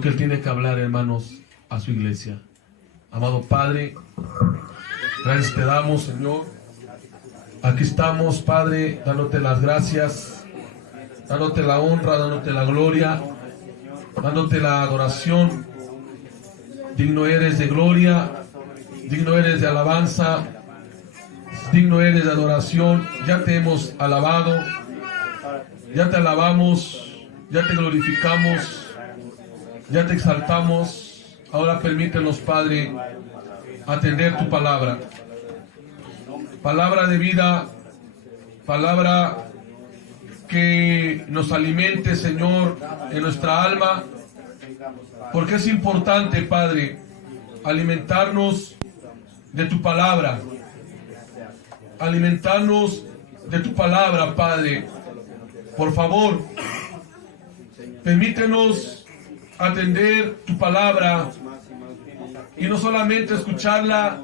lo que Él tiene que hablar, hermanos, a su iglesia. Amado Padre, gracias te damos, Señor. Aquí estamos, Padre, dándote las gracias, dándote la honra, dándote la gloria, dándote la adoración. Digno eres de gloria, digno eres de alabanza, digno eres de adoración. Ya te hemos alabado, ya te alabamos, ya te glorificamos, ya te exaltamos. Ahora permítenos, Padre, atender tu palabra. Palabra de vida, palabra que nos alimente, Señor, en nuestra alma, porque es importante, Padre, alimentarnos de tu palabra, alimentarnos de tu palabra, Padre. Por favor, permítenos atender tu palabra y no solamente escucharla,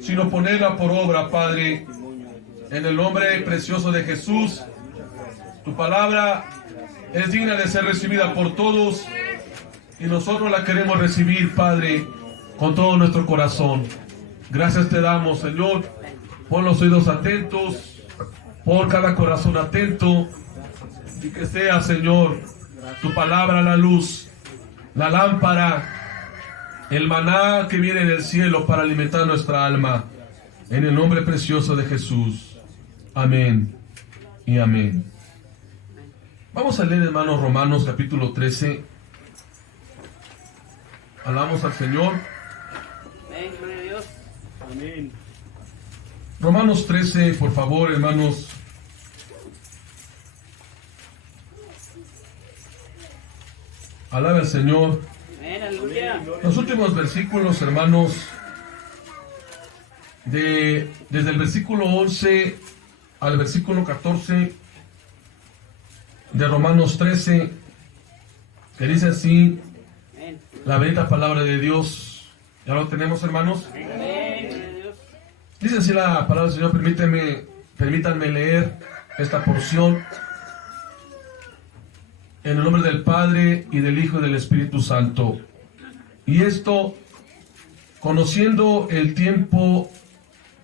sino ponerla por obra, Padre, en el nombre precioso de Jesús. Tu palabra es digna de ser recibida por todos y nosotros la queremos recibir, Padre, con todo nuestro corazón. Gracias te damos, Señor, por los oídos atentos, por cada corazón atento, y que sea, Señor, tu palabra la luz, la lámpara, el maná que viene del cielo para alimentar nuestra alma, en el nombre precioso de Jesús. Amén y amén. Vamos a leer, hermanos, Romanos capítulo 13. Alabamos al Señor. Amén, gloria a Dios. Amén. Romanos 13, por favor, hermanos. Alaba al Señor. Amén, aleluya. Los últimos versículos, hermanos, desde el versículo 11 al versículo 14 de Romanos 13, que dice así Amén. la bendita palabra de Dios. ¿Ya lo tenemos, hermanos? Amén, gloria a Dios. Dice así la palabra del Señor. Permítanme leer esta porción en el nombre del Padre y del Hijo y del Espíritu Santo. Y esto, conociendo el tiempo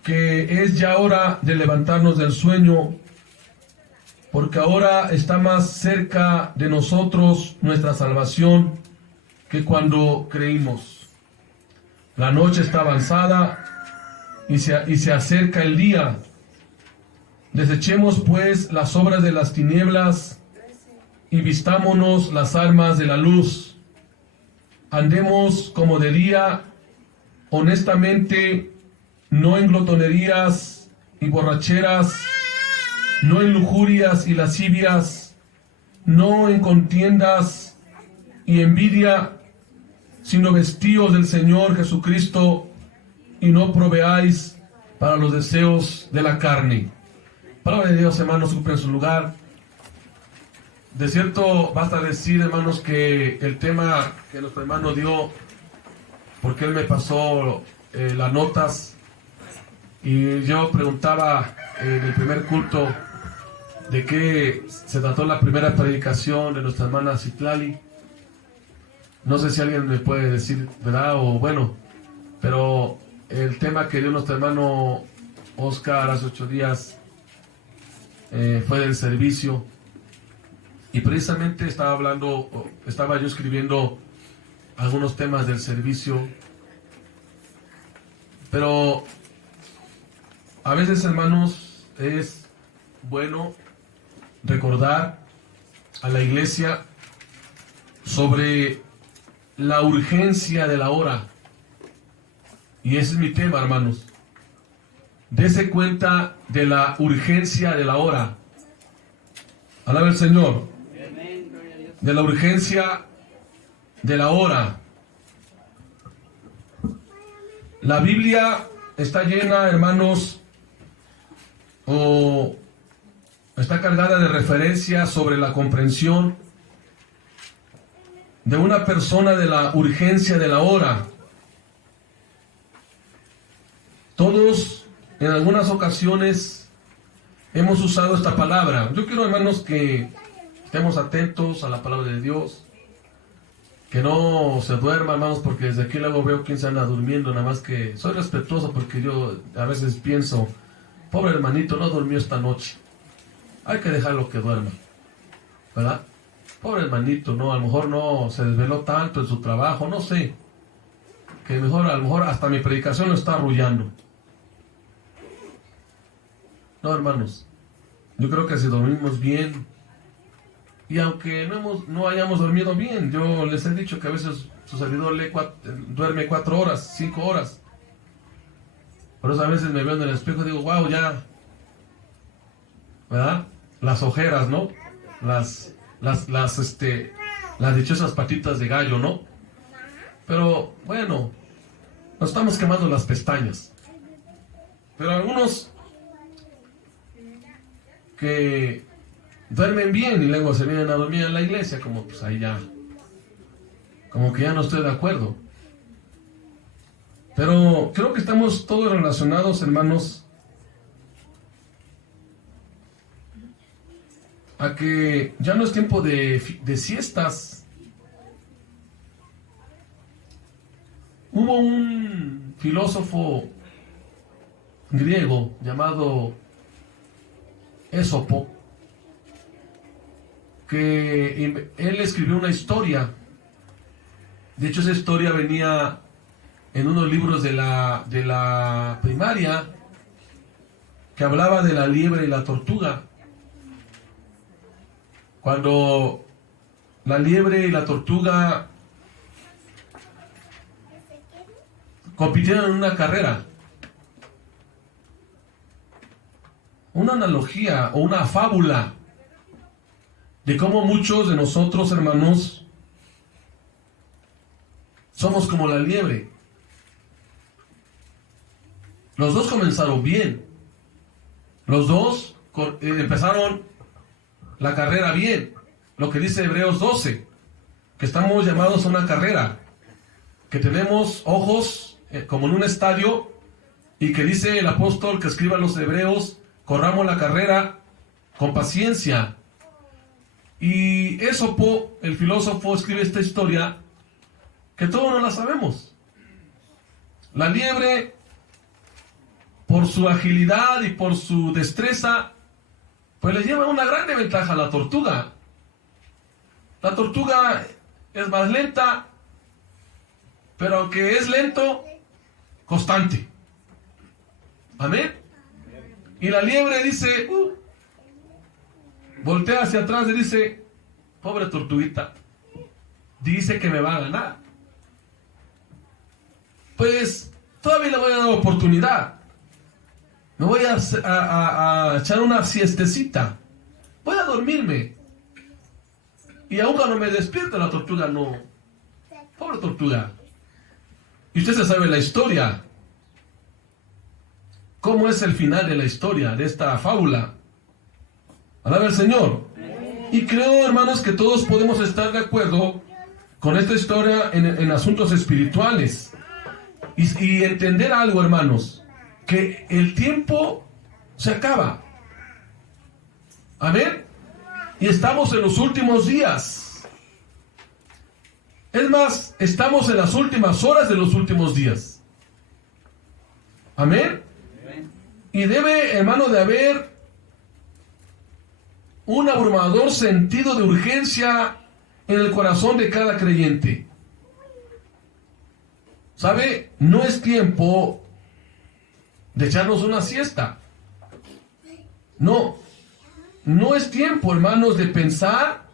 que es ya hora de levantarnos del sueño, porque ahora está más cerca de nosotros nuestra salvación que cuando creímos. La noche está avanzada y se acerca el día. Desechemos pues las obras de las tinieblas y vistámonos las armas de la luz. Andemos como de día, honestamente, no en glotonerías y borracheras, no en lujurias y lascivias, no en contiendas y envidia, sino vestíos del Señor Jesucristo y no proveáis para los deseos de la carne. Palabra de Dios, hermanos, ocupe en su lugar. De cierto, basta decir, hermanos, que el tema que nuestro hermano dio, porque él me pasó las notas, y yo preguntaba en el primer culto de qué se trató la primera predicación de nuestra hermana Citlali. No sé si alguien me puede decir, ¿verdad? O bueno, pero el tema que dio nuestro hermano Oscar hace 8 días fue del servicio. Y precisamente estaba yo escribiendo algunos temas del servicio. Pero a veces, hermanos, es bueno recordar a la iglesia sobre la urgencia de la hora. Y ese es mi tema, hermanos. Dese cuenta de la urgencia de la hora. Alaba el Señor. Amén, gloria a Dios. De la urgencia de la hora. La Biblia está llena, hermanos, o está cargada de referencias sobre la comprensión de una persona de la urgencia de la hora. Todos en algunas ocasiones hemos usado esta palabra. Yo quiero, hermanos, que estemos atentos a la palabra de Dios, que no se duerma, hermanos, porque desde aquí luego veo quién se anda durmiendo, nada más que soy respetuoso porque yo a veces pienso, pobre hermanito, no durmió esta noche. Hay que dejarlo que duerma, ¿verdad? Pobre hermanito, no, a lo mejor no se desveló tanto en su trabajo, no sé. Que mejor, a lo mejor hasta mi predicación lo está arrullando. No, hermanos, yo creo que si dormimos bien, y aunque no hayamos dormido bien, yo les he dicho que a veces su servidor duerme 4 horas, 5 horas. Por eso a veces me veo en el espejo y digo, wow, ya, ¿verdad? Las ojeras, ¿no? Las dichosas patitas de gallo, ¿no? Pero, bueno, nos estamos quemando las pestañas. Pero algunos que duermen bien y luego se vienen a dormir en la iglesia, como pues ahí ya, como que ya no estoy de acuerdo. Pero creo que estamos todos relacionados, hermanos, a que ya no es tiempo de siestas. Hubo un filósofo griego llamado Ésopo, que él escribió una historia. De hecho, esa historia venía en unos libros de la primaria, que hablaba de la liebre y la tortuga. Cuando la liebre y la tortuga compitieron en una carrera. Una analogía o una fábula de cómo muchos de nosotros, hermanos, somos como la liebre. Los dos comenzaron bien. Los dos empezaron la carrera bien. Lo que dice Hebreos 12, que estamos llamados a una carrera, que tenemos ojos como en un estadio, y que dice el apóstol que escribe a los hebreos, corramos la carrera con paciencia. Y Ésopo, el filósofo, escribe esta historia que todos no la sabemos. La liebre, por su agilidad y por su destreza, pues le lleva una grande ventaja a la tortuga. La tortuga es más lenta, pero aunque es lento, constante. Amén. Y la liebre dice, voltea hacia atrás y dice, pobre tortuguita, dice que me va a ganar. Pues todavía le voy a dar oportunidad. Me voy a echar una siestecita. Voy a dormirme. Y aún cuando me despierto, la tortuga no. Pobre tortuga. Y usted se sabe la historia. ¿Cómo es el final de la historia, de esta fábula? Alaba al Señor. Y creo, hermanos, que todos podemos estar de acuerdo con esta historia en asuntos espirituales. Y entender algo, hermanos, que el tiempo se acaba. Amén. Y estamos en los últimos días. Es más, estamos en las últimas horas de los últimos días. Amén. Y debe, hermano, de haber un abrumador sentido de urgencia en el corazón de cada creyente. ¿Sabe? No es tiempo de echarnos una siesta. No es tiempo, hermanos, de pensar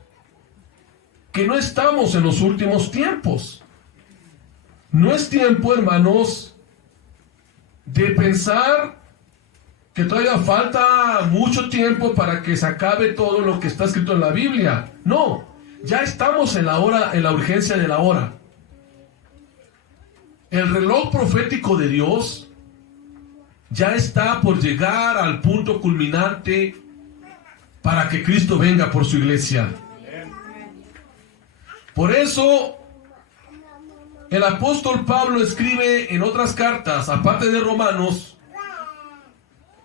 que no estamos en los últimos tiempos. No es tiempo, hermanos, de pensar que todavía falta mucho tiempo para que se acabe todo lo que está escrito en la Biblia. No, ya estamos en la hora, en la urgencia de la hora. El reloj profético de Dios ya está por llegar al punto culminante para que Cristo venga por su iglesia. Por eso, el apóstol Pablo escribe en otras cartas, aparte de Romanos,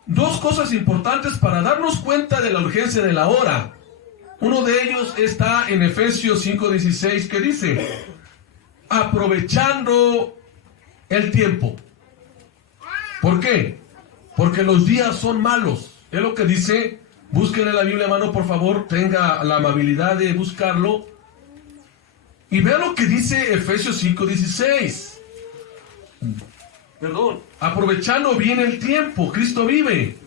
dos cosas importantes para darnos cuenta de la urgencia de la hora. Uno de ellos está en Efesios 5:16, que dice: aprovechando el tiempo. ¿Por qué? Porque los días son malos. Es lo que dice. Busquen en la Biblia, hermano, por favor. Tenga la amabilidad de buscarlo. Y vean lo que dice Efesios 5:16. Perdón. Aprovechando bien el tiempo. Cristo vive.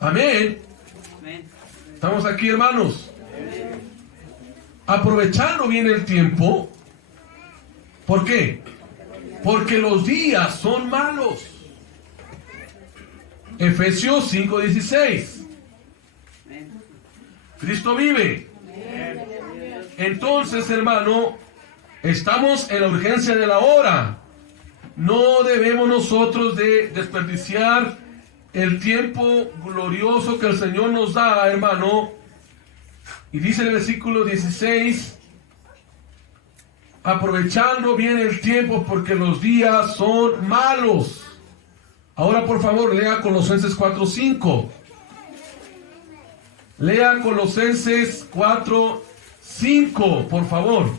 Amén. Amén. Estamos aquí, hermanos. Aprovechando bien el tiempo. ¿Por qué? Porque los días son malos. Efesios 5:16. Amén. Cristo vive. Entonces, hermano, estamos en la urgencia de la hora. No debemos nosotros de desperdiciar el tiempo glorioso que el Señor nos da, hermano. Y dice el versículo 16, aprovechando bien el tiempo porque los días son malos. Ahora, por favor, lea Colosenses 4:5. Lea Colosenses 4:5, por favor.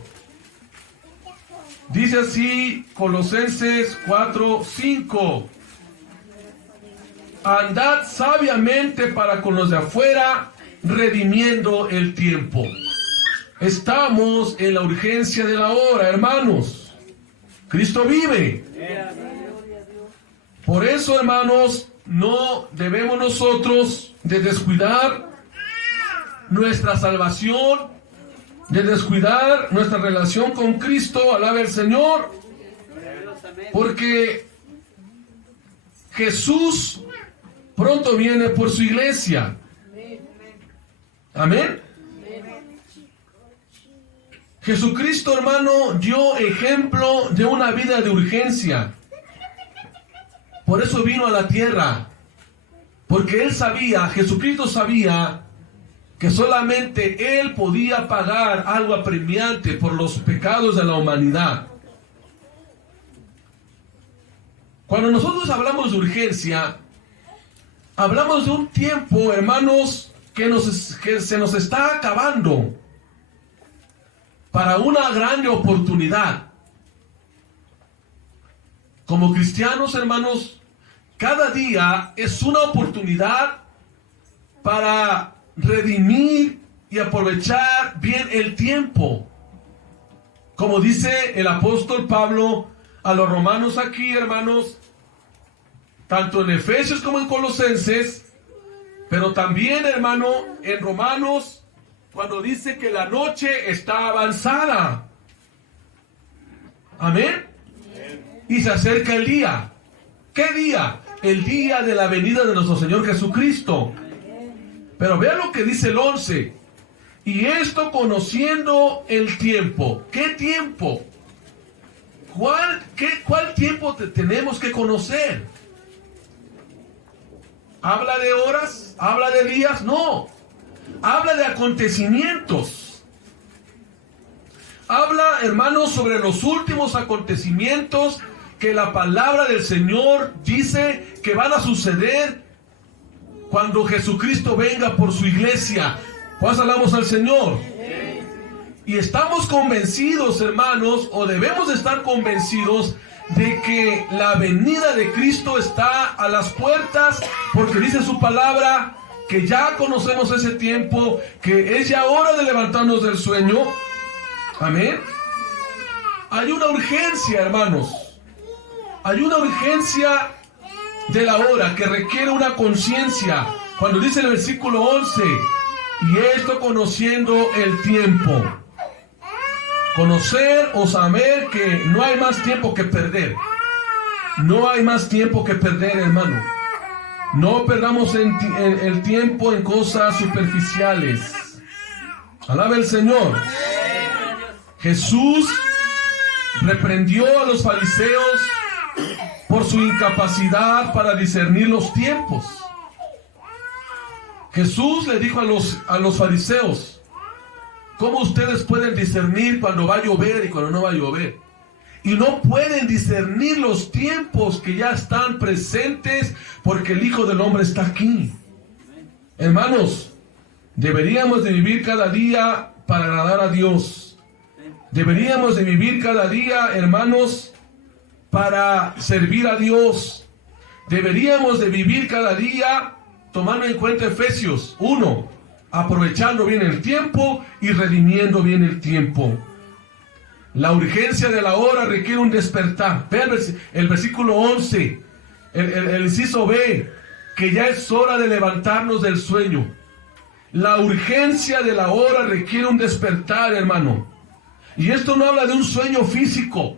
Dice así, Colosenses 4:5. Andad sabiamente para con los de afuera, redimiendo el tiempo. Estamos en la urgencia de la hora, hermanos. Cristo vive. Por eso, hermanos, no debemos nosotros de descuidar nuestra salvación, de descuidar nuestra relación con Cristo. Alabe al Señor, porque Jesús pronto viene por su iglesia. Amén. Jesucristo, hermano, dio ejemplo de una vida de urgencia. Por eso vino a la tierra. Porque Él sabía, Jesucristo sabía, que solamente Él podía pagar algo apremiante por los pecados de la humanidad. Cuando nosotros hablamos de urgencia, hablamos de un tiempo, hermanos, que se nos está acabando para una gran oportunidad. Como cristianos, hermanos, cada día es una oportunidad para redimir y aprovechar bien el tiempo. Como dice el apóstol Pablo a los romanos aquí, hermanos, tanto en Efesios como en Colosenses, pero también, hermano, en Romanos, cuando dice que la noche está avanzada. Amén. Y se acerca el día. ¿Qué día? El día de la venida de nuestro Señor Jesucristo. Pero vean lo que dice el 11. Y esto conociendo el tiempo. ¿Qué tiempo? ¿Cuál tiempo tenemos que conocer? ¿Habla de horas? ¿Habla de días? No. Habla de acontecimientos. Habla, hermanos, sobre los últimos acontecimientos que la palabra del Señor dice que van a suceder cuando Jesucristo venga por su iglesia. Pues alabamos al Señor. Y estamos convencidos, hermanos, o debemos de estar convencidos de que la venida de Cristo está a las puertas, porque dice su palabra que ya conocemos ese tiempo, que es ya hora de levantarnos del sueño. Amén. Hay una urgencia, hermanos. Hay una urgencia de la hora que requiere una conciencia. Cuando dice el versículo 11, y esto conociendo el tiempo. Conocer o saber que no hay más tiempo que perder. No hay más tiempo que perder, hermano. No perdamos el tiempo en cosas superficiales. Alabe el Señor. Jesús reprendió a los fariseos por su incapacidad para discernir los tiempos. Jesús le dijo a los fariseos: ¿cómo ustedes pueden discernir cuando va a llover y cuando no va a llover? Y no pueden discernir los tiempos que ya están presentes, porque el Hijo del Hombre está aquí. Hermanos, deberíamos de vivir cada día para agradar a Dios. Deberíamos de vivir cada día, hermanos, para servir a Dios. Deberíamos de vivir cada día tomando en cuenta Efesios 1, aprovechando bien el tiempo y redimiendo bien el tiempo. La urgencia de la hora requiere un despertar. Vean el versículo 11, el inciso B, que ya es hora de levantarnos del sueño. La urgencia de la hora requiere un despertar, hermano. Y esto no habla de un sueño físico.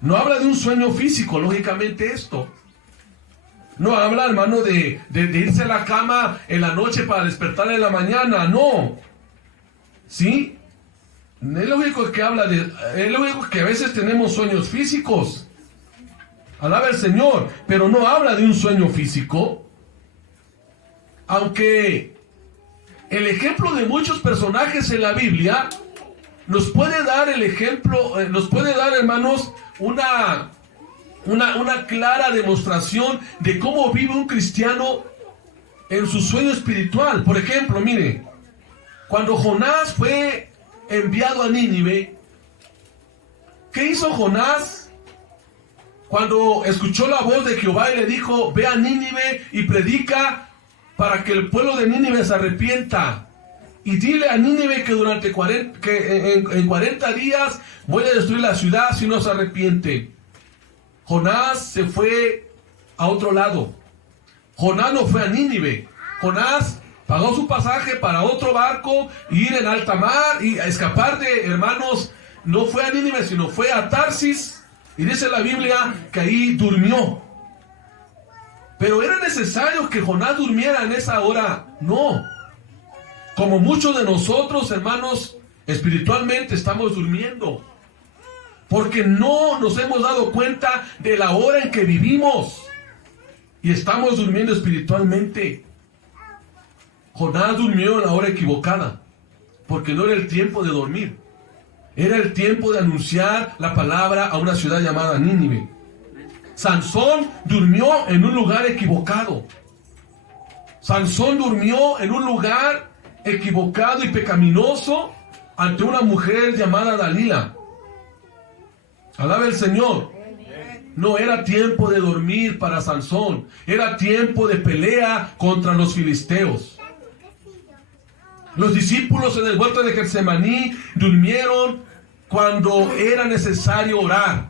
No habla de un sueño físico, lógicamente esto. No habla, hermano, de irse a la cama en la noche para despertar en la mañana, no. ¿Sí? Es lo único que habla de... Es lo único que a veces tenemos sueños físicos. Alaba el Señor, pero no habla de un sueño físico. Aunque el ejemplo de muchos personajes en la Biblia nos puede dar el ejemplo, nos puede dar, hermanos, una clara demostración de cómo vive un cristiano en su sueño espiritual. Por ejemplo, mire, cuando Jonás fue enviado a Nínive, ¿qué hizo Jonás? Cuando escuchó la voz de Jehová y le dijo, ve a Nínive y predica para que el pueblo de Nínive se arrepienta. Y dile a Nínive que en 40 días voy a destruir la ciudad si no se arrepiente. Jonás se fue a otro lado. Jonás no fue a Nínive. Jonás pagó su pasaje para otro barco, ir en alta mar y escapar de, hermanos, no fue a Nínive, sino fue a Tarsis. Y dice la Biblia que ahí durmió. Pero ¿era necesario que Jonás durmiera en esa hora? No. Como muchos de nosotros, hermanos, espiritualmente estamos durmiendo. Porque no nos hemos dado cuenta de la hora en que vivimos. Y estamos durmiendo espiritualmente. Jonás durmió en la hora equivocada. Porque no era el tiempo de dormir. Era el tiempo de anunciar la palabra a una ciudad llamada Nínive. Sansón durmió en un lugar equivocado. Sansón durmió en un lugar equivocado y pecaminoso ante una mujer llamada Dalila. Alaba el Señor. No era tiempo de dormir para Sansón. Era tiempo de pelea contra los filisteos. Los discípulos en el huerto de Getsemaní durmieron cuando era necesario orar.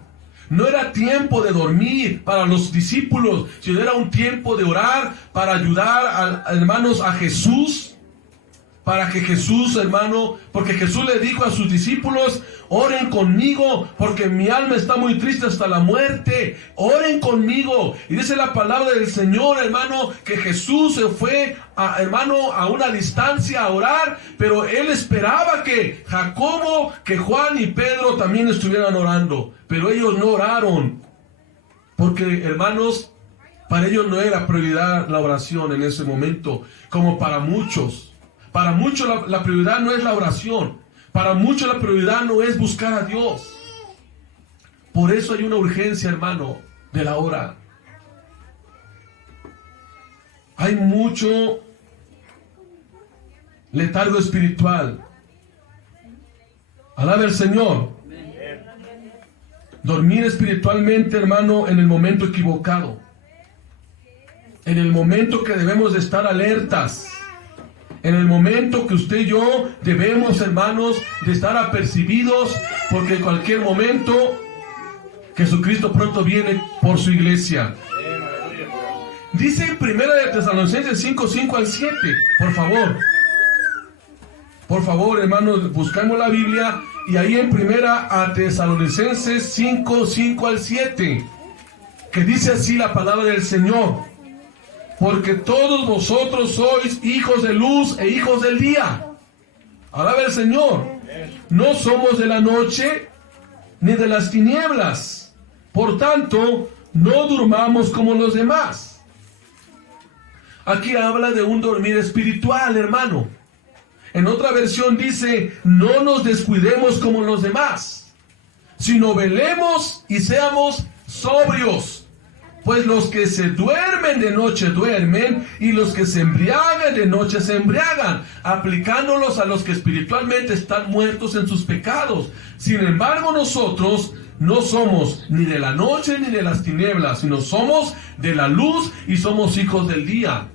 No era tiempo de dormir para los discípulos, sino era un tiempo de orar para ayudar, hermanos, a Jesús. Para que Jesús, hermano, porque Jesús le dijo a sus discípulos, oren conmigo, porque mi alma está muy triste hasta la muerte. Oren conmigo. Y dice la palabra del Señor, hermano, que Jesús se fue, hermano, a una distancia a orar, pero él esperaba que Jacobo, que Juan y Pedro también estuvieran orando. Pero ellos no oraron, porque, hermanos, para ellos no era prioridad la oración en ese momento, como para muchos. Para muchos la prioridad no es la oración. Para muchos la prioridad no es buscar a Dios. Por eso hay una urgencia, hermano, de la hora. Hay mucho letargo espiritual. Alaba el Señor. Dormir espiritualmente, hermano, en el momento equivocado. En el momento que debemos de estar alertas. En el momento que usted y yo debemos, hermanos, de estar apercibidos, porque en cualquier momento Jesucristo pronto viene por su iglesia. Dice en 1 Tesalonicenses 5, 5 al 7, por favor. Por favor, hermanos, buscamos la Biblia y ahí en 1 Tesalonicenses 5, 5 al 7, que dice así la palabra del Señor. Porque todos vosotros sois hijos de luz e hijos del día. Alaba el Señor. No somos de la noche ni de las tinieblas. Por tanto, no durmamos como los demás. Aquí habla de un dormir espiritual, hermano. En otra versión dice, no nos descuidemos como los demás, sino velemos y seamos sobrios. Pues los que se duermen de noche duermen, y los que se embriagan de noche se embriagan, aplicándolos a los que espiritualmente están muertos en sus pecados. Sin embargo, nosotros no somos ni de la noche ni de las tinieblas, sino somos de la luz y somos hijos del día.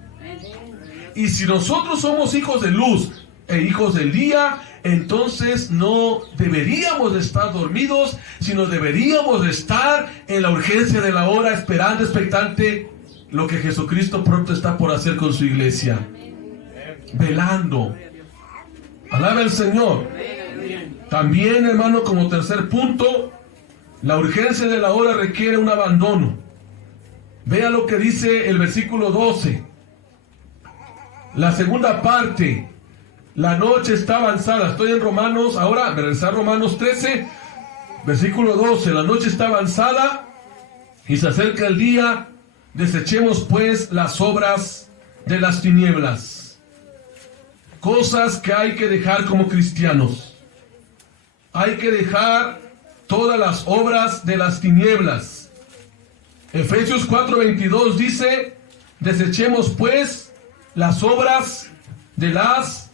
Y si nosotros somos hijos de luz e hijos del día, entonces no deberíamos de estar dormidos, sino deberíamos de estar en la urgencia de la hora, esperando, expectante, lo que Jesucristo pronto está por hacer con su iglesia. Velando. Alaba al Señor. También, hermano, como tercer punto, la urgencia de la hora requiere un abandono. Vea lo que dice el versículo 12. La segunda parte. La noche está avanzada. Estoy en Romanos, ahora me regresé a Romanos 13, versículo 12. La noche está avanzada y se acerca el día. Desechemos pues las obras de las tinieblas. Cosas que hay que dejar como cristianos. Hay que dejar todas las obras de las tinieblas. Efesios 4:22 dice: desechemos pues las obras de las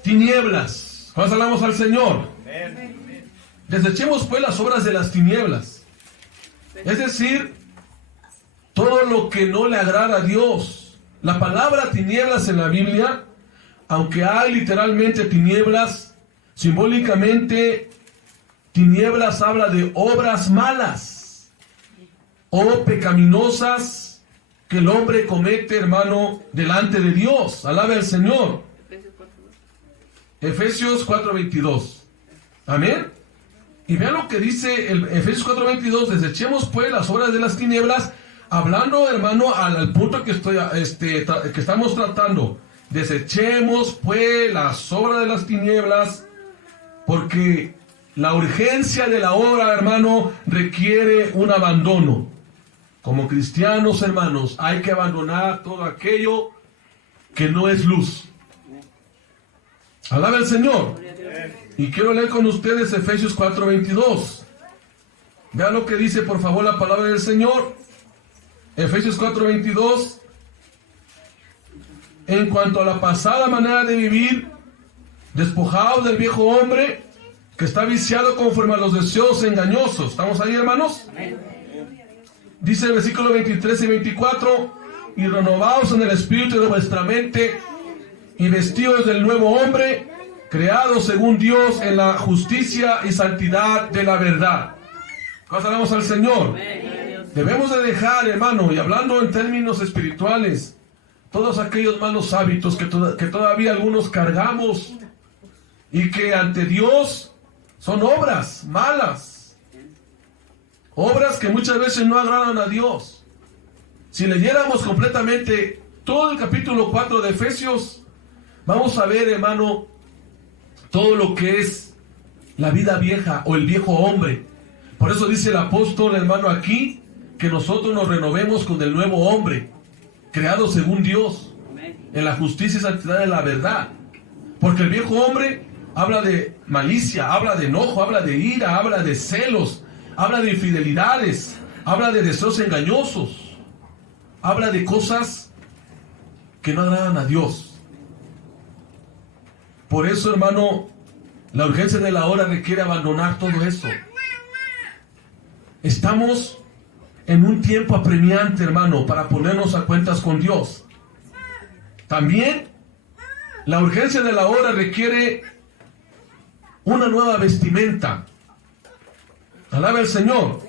tinieblas. ¿Cuándo hablamos al Señor? Desechemos pues las obras de las tinieblas. Es decir, todo lo que no le agrada a Dios. La palabra tinieblas en la Biblia, aunque hay literalmente tinieblas, simbólicamente tinieblas habla de obras malas o pecaminosas que el hombre comete, hermano, delante de Dios. Alabe al Señor. Efesios 4:22. Amén. Y vean lo que dice el Efesios 4:22. Desechemos pues las obras de las tinieblas, hablando, hermano, al punto que estamos tratando. Desechemos pues las obras de las tinieblas, porque la urgencia de la hora, hermano, requiere un abandono. Como cristianos, hermanos, hay que abandonar todo aquello que no es luz. Alaba al Señor. Y quiero leer con ustedes Efesios 4:22. Vean lo que dice, por favor, la palabra del Señor. Efesios 4:22. En cuanto a la pasada manera de vivir, despojaos del viejo hombre que está viciado conforme a los deseos engañosos. ¿Estamos ahí, hermanos? Dice el versículo 23 y 24: y renovaos en el espíritu de vuestra mente, y vestidos del nuevo hombre, creado según Dios en la justicia y santidad de la verdad. Pasamos al Señor. Debemos de dejar, hermano, y hablando en términos espirituales, todos aquellos malos hábitos que todavía algunos cargamos y que ante Dios son obras malas, obras que muchas veces no agradan a Dios. Si leyéramos completamente todo el capítulo 4 de Efesios, vamos a ver, hermano, todo lo que es la vida vieja o el viejo hombre. Por eso dice el apóstol, hermano, aquí, que nosotros nos renovemos con el nuevo hombre, creado según Dios, en la justicia y santidad de la verdad. Porque el viejo hombre habla de malicia, habla de enojo, habla de ira, habla de celos, habla de infidelidades, habla de deseos engañosos, habla de cosas que no agradan a Dios. Por eso, hermano, la urgencia de la hora requiere abandonar todo eso. Estamos en un tiempo apremiante, hermano, para ponernos a cuentas con Dios. También, la urgencia de la hora requiere una nueva vestimenta. Alaba al Señor.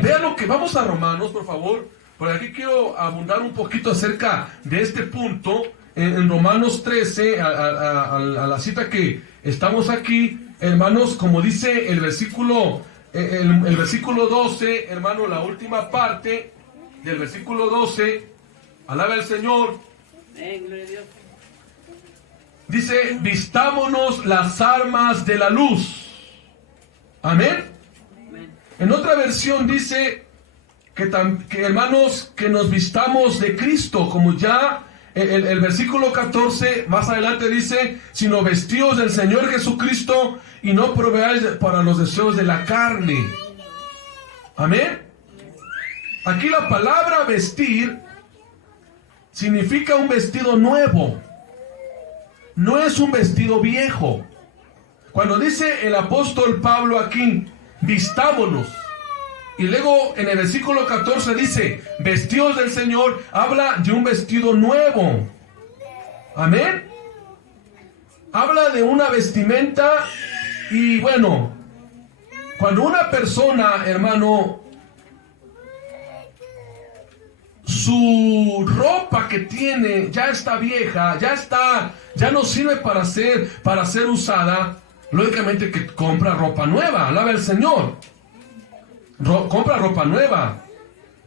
Vean lo que vamos a Romanos, por favor. Por aquí quiero abundar un poquito acerca de este punto. En Romanos 13, a la cita que estamos aquí, hermanos, como dice el versículo 12, hermano, la última parte del versículo 12, alaba al Señor. Dice: vistámonos las armas de la luz. Amén. En otra versión dice que hermanos, que nos vistamos de Cristo, como ya el versículo 14 más adelante dice: sino vestidos del Señor Jesucristo, y no proveáis para los deseos de la carne. Amén. Aquí la palabra vestir significa un vestido nuevo. No es un vestido viejo. Cuando dice el apóstol Pablo aquí, vistámonos, y luego en el versículo 14 dice, vestidos del Señor, habla de un vestido nuevo. Amén. Habla de una vestimenta. Y bueno, cuando una persona, hermano, su ropa que tiene ya está vieja, ya no sirve para ser usada, lógicamente que compra ropa nueva. Alaba el Señor. Compra ropa nueva.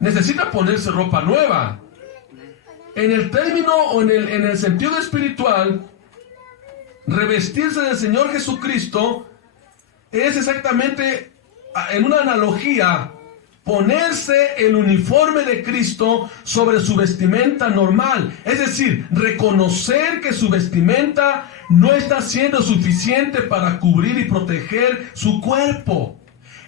Necesita ponerse ropa nueva. En el término o en el sentido espiritual, revestirse del Señor Jesucristo es exactamente, en una analogía, ponerse el uniforme de Cristo sobre su vestimenta normal. Es decir, reconocer que su vestimenta no está siendo suficiente para cubrir y proteger su cuerpo.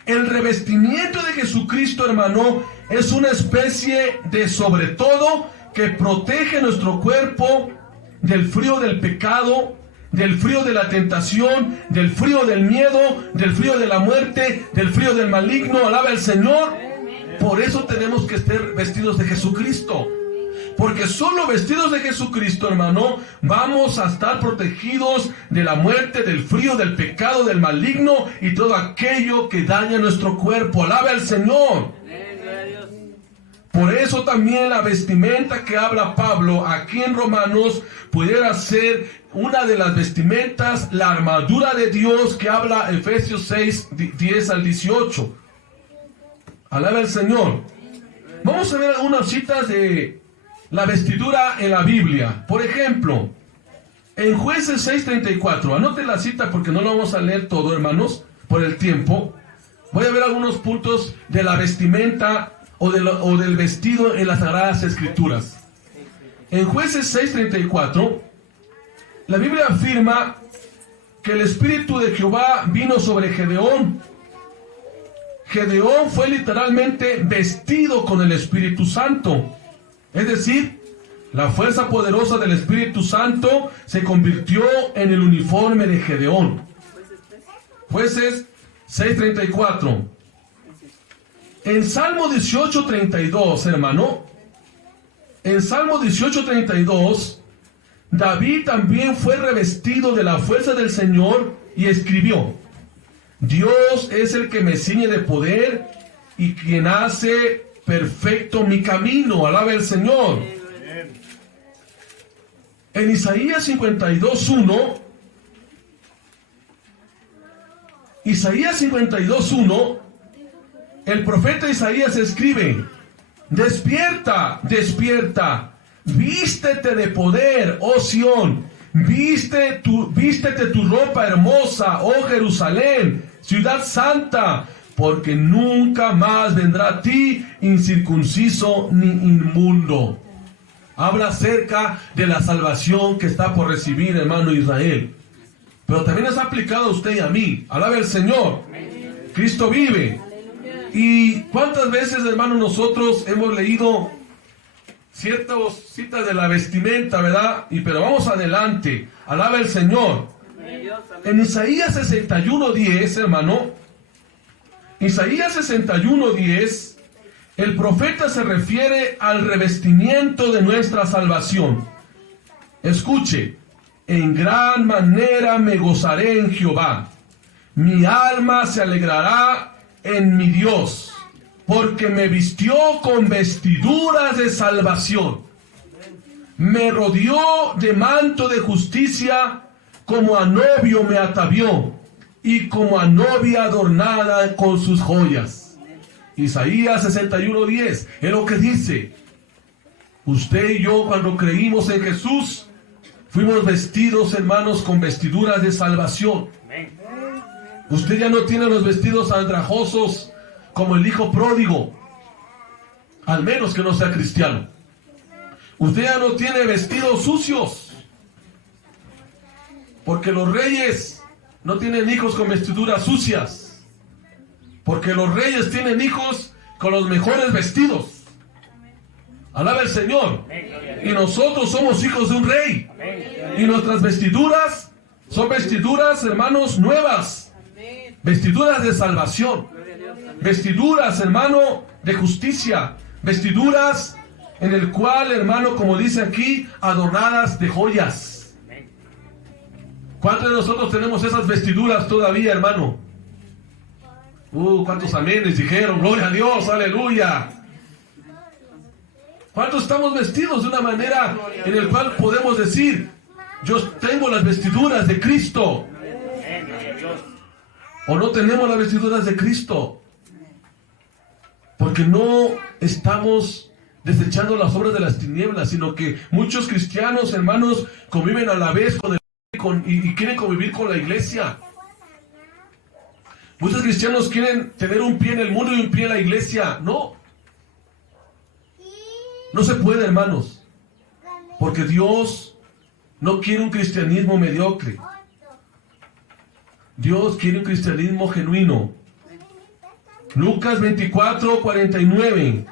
El revestimiento de Jesucristo, hermano, es una especie de sobre todo que protege nuestro cuerpo del frío del pecado, del frío de la tentación, del frío del miedo, del frío de la muerte, del frío del maligno. Alaba al Señor. Por eso tenemos que estar vestidos de Jesucristo. Porque solo vestidos de Jesucristo, hermano, vamos a estar protegidos de la muerte, del frío, del pecado, del maligno y todo aquello que daña nuestro cuerpo. Alaba al Señor. Por eso también la vestimenta que habla Pablo aquí en Romanos pudiera ser una de las vestimentas, la armadura de Dios que habla Efesios 6, 10 al 18. Alaba al Señor. Vamos a ver algunas citas de la vestidura en la Biblia. Por ejemplo, en Jueces 6:34, anote la cita porque no lo vamos a leer todo, hermanos, por el tiempo. Voy a ver algunos puntos de la vestimenta o del vestido en las Sagradas Escrituras. En Jueces 6:34, la Biblia afirma que el Espíritu de Jehová vino sobre Gedeón. Gedeón fue literalmente vestido con el Espíritu Santo. Es decir, la fuerza poderosa del Espíritu Santo se convirtió en el uniforme de Gedeón. Jueces 6:34. En Salmo 18:32, hermano, en Salmo 18:32, David también fue revestido de la fuerza del Señor y escribió: Dios es el que me ciñe de poder y quien hace perfecto mi camino. Alaba el Señor. En Isaías 52:1, Isaías 52:1, el profeta Isaías escribe: despierta, despierta, vístete de poder, oh Sión, vístete tu ropa hermosa, oh Jerusalén, ciudad santa, porque nunca más vendrá a ti incircunciso ni inmundo. Habla acerca de la salvación que está por recibir, hermano Israel. Pero también es aplicado a usted y a mí. Alabe al Señor. Cristo vive. Y cuántas veces, hermano, nosotros hemos leído ciertas citas de la vestimenta, ¿verdad? Pero vamos adelante. Alaba al Señor. En Isaías 61:10, hermano, Isaías 61:10, el profeta se refiere al revestimiento de nuestra salvación. Escuche: en gran manera me gozaré en Jehová, mi alma se alegrará en mi Dios, porque me vistió con vestiduras de salvación, me rodeó de manto de justicia, como a novio me atavió, y como a novia adornada con sus joyas. Isaías 61:10 es lo que dice. Usted y yo, cuando creímos en Jesús, fuimos vestidos, hermanos, con vestiduras de salvación. Usted ya no tiene los vestidos andrajosos como el hijo pródigo, al menos que no sea cristiano. Usted ya no tiene vestidos sucios, porque los reyes no tienen hijos con vestiduras sucias, porque los reyes tienen hijos con los mejores vestidos. Alaba el Señor. Y nosotros somos hijos de un rey. Y nuestras vestiduras son vestiduras, hermanos, nuevas. Vestiduras de salvación. Vestiduras, hermano, de justicia. Vestiduras en el cual, hermano, como dice aquí, adornadas de joyas. ¿Cuántos de nosotros tenemos esas vestiduras todavía, hermano? ¿Cuántos aménes dijeron? Gloria a Dios, aleluya. ¿Cuántos estamos vestidos de una manera en la cual podemos decir, yo tengo las vestiduras de Cristo? ¿O no tenemos las vestiduras de Cristo? Porque no estamos desechando las obras de las tinieblas, sino que muchos cristianos, hermanos, conviven a la vez con y quieren convivir con la iglesia. Muchos cristianos quieren tener un pie en el mundo y un pie en la iglesia. No se puede, hermanos, porque Dios no quiere un cristianismo mediocre. Dios quiere un cristianismo genuino. Lucas 24:49.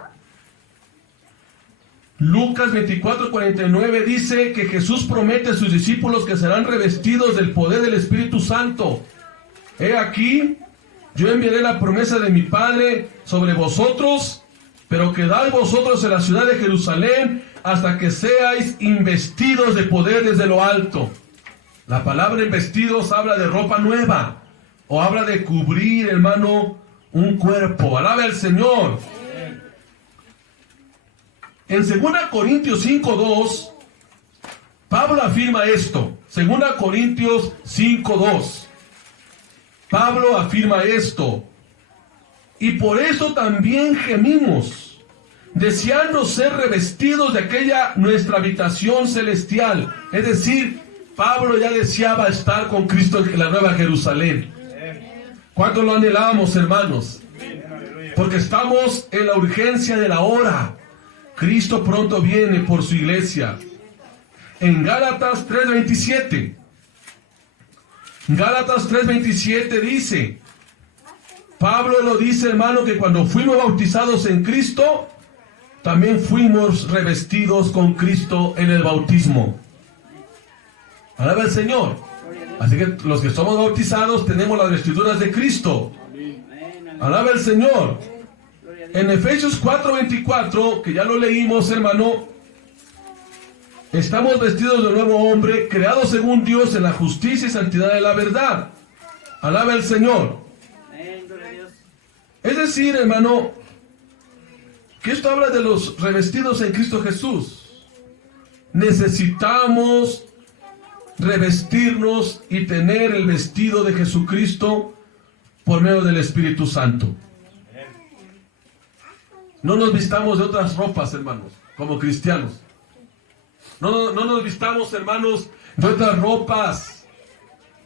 Lucas 24:49 dice que Jesús promete a sus discípulos que serán revestidos del poder del Espíritu Santo. He aquí, yo enviaré la promesa de mi Padre sobre vosotros, pero quedad vosotros en la ciudad de Jerusalén hasta que seáis investidos de poder desde lo alto. La palabra investidos habla de ropa nueva, o habla de cubrir, hermano, un cuerpo. Alabe al Señor. En 2 Corintios 5:2, Pablo afirma esto. 2 Corintios 5:2. Pablo afirma esto. Y por eso también gemimos, deseando ser revestidos de aquella nuestra habitación celestial. Es decir, Pablo ya deseaba estar con Cristo en la Nueva Jerusalén. ¿Cuánto lo anhelamos, hermanos? Porque estamos en la urgencia de la hora. Cristo pronto viene por su iglesia. En Gálatas 3:27. Gálatas 3:27 dice, Pablo lo dice, hermano, que cuando fuimos bautizados en Cristo, también fuimos revestidos con Cristo en el bautismo. Alaba al Señor. Así que los que somos bautizados tenemos las vestiduras de Cristo. Alaba al Señor. En Efesios 4:24, que ya lo leímos, hermano, estamos vestidos de nuevo hombre, creados según Dios en la justicia y santidad de la verdad. Alaba al Señor. Es decir, hermano, que esto habla de los revestidos en Cristo Jesús. Necesitamos revestirnos y tener el vestido de Jesucristo por medio del Espíritu Santo. No nos vistamos de otras ropas, hermanos, como cristianos. No nos vistamos, hermanos, de otras ropas